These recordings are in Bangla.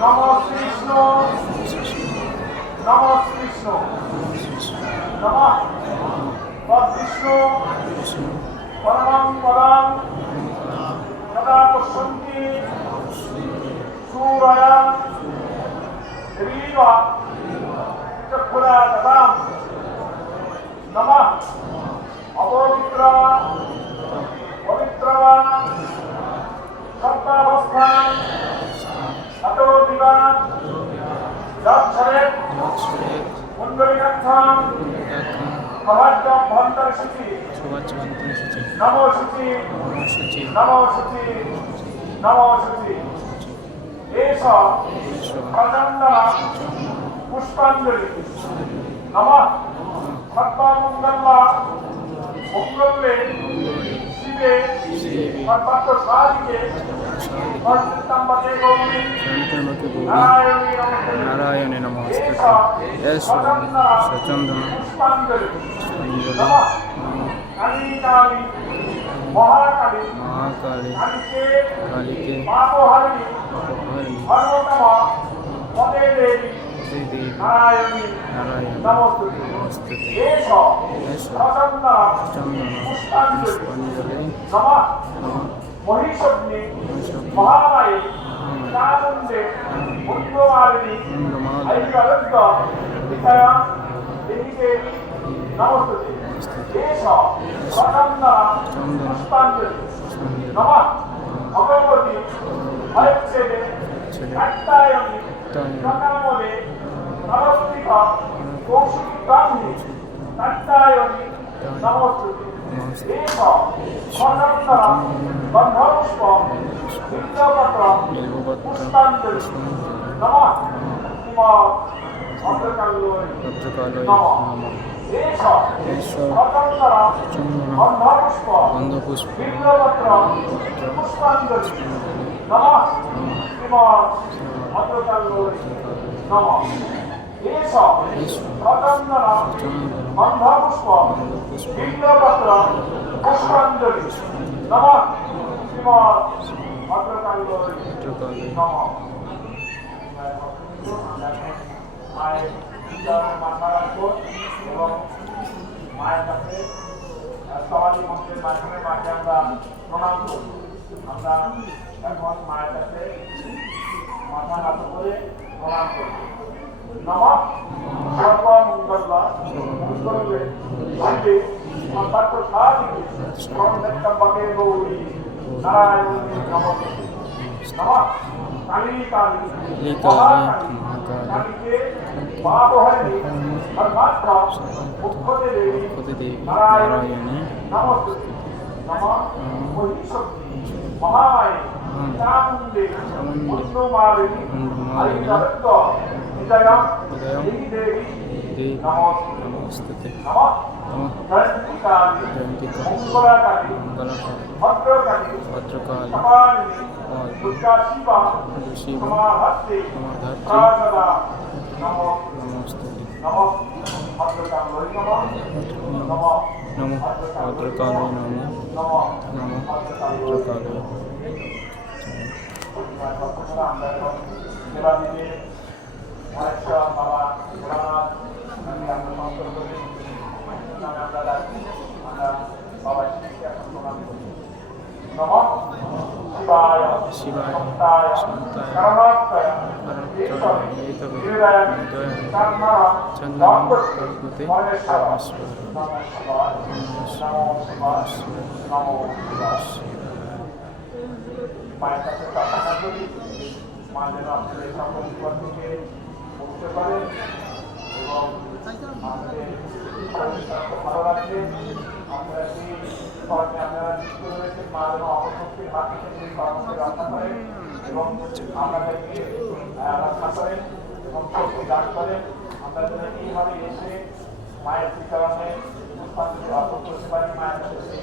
নম কৃষ্ণ নম কৃষ্ণ নম তদ্বিষ্ণু পরমং পদং সদা পশ্যন্তি সূরয়া দেবীবা চক্ষুরা দদাম নমঃ অপবিত্র পবিত্র সত্তাবস্থান অতো বিবাদ কুণ্ডলিকাক্ষাম মহাজ্ঞম ভন্তরসূচি নমো সূচি নমো সূচি নমো সূচি প্রচণ্ড পুষ্পাঞ্জলি। নম, সর্বামঙ্গলা মঙ্গলে সর্বাত্ম সাধিকে সর্বতম্বতে গৌরী নারায়ণী নমস্তে। নারায়ণে। নমস্তে మహారాయి కానుండే ముందువారిని ఐదు అరుగ్గా ఇతర దీనికి నమస్తుంది దేశ స్వతంత్ర పుష్పాంజలి నమ అగరవతి హరిచేదే అట్టాయం సకామోదే নরস্তিকা কৌশিকী গান্ধী কাত্তায়নী সংস্কৃতি এব কনন্তরা গন্ধপুষ্প বিদ্যাপত্র পুষ্পাঞ্জলি নমঃ কুমার ভদ্রকালয় নমঃ এস কনন্তরা গন্ধপুষ্প গন্ধপুষ্প বিদ্যাপত্র পুষ্পাঞ্জলি নমঃ কুমার ভদ্রকালয় নমঃ পুষ্পাঞ্জলি নম শ্রীমদ ভদ্রকালী নম মায়ের পূজা মাথা রাখব এবং মায়ের কাছে সমাজের মন্ত্রের মাধ্যমে মাকে আমরা প্রণাম করি আমরা এখন মায়ের কাছে মাথা রাখা করে প্রণাম করব নম সর্বমঙ্গলা মঙ্গলে শিবে সর্বাত্ম সাধিকে সর্বত্তম্বকে গৌরী নারায়ণ নমস্তে নমঃ কালী কালী কালীকে নারায়ণী মুন্ডমালিনী, হরিতরত্ব বিজয়ম বিজয়ম, দেবী দেবী দেবী নমস্তে নমস্তে নমঃ নমঃ জয়ন্তী শিবায় নমো শিবায় মায়ের কাছে প্রার্থনা করি মা যেন আপনাদের এই সকল বিপদ থেকে মুক্ত করেন এবং স্বাস্থ্য ভালো রাখবেন আপনারা সেই কর্মে আপনারা যুক্ত রয়েছেন, মা অপশক্তির হাত থেকে সেই কর্মকে রক্ষা করেন এবং আপনাদেরকে রক্ষা করেন এবং শক্তি দান করেন। আমরা যেন এইভাবে এসে মায়ের শ্রীচরণে পুষ্পাঞ্জলি অর্পণ করতে পারি, মায়ের সেই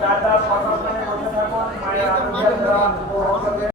চারটা সকাল থেকে বসে থাকুন মায়ের আরোগ্য উপভোগ করবে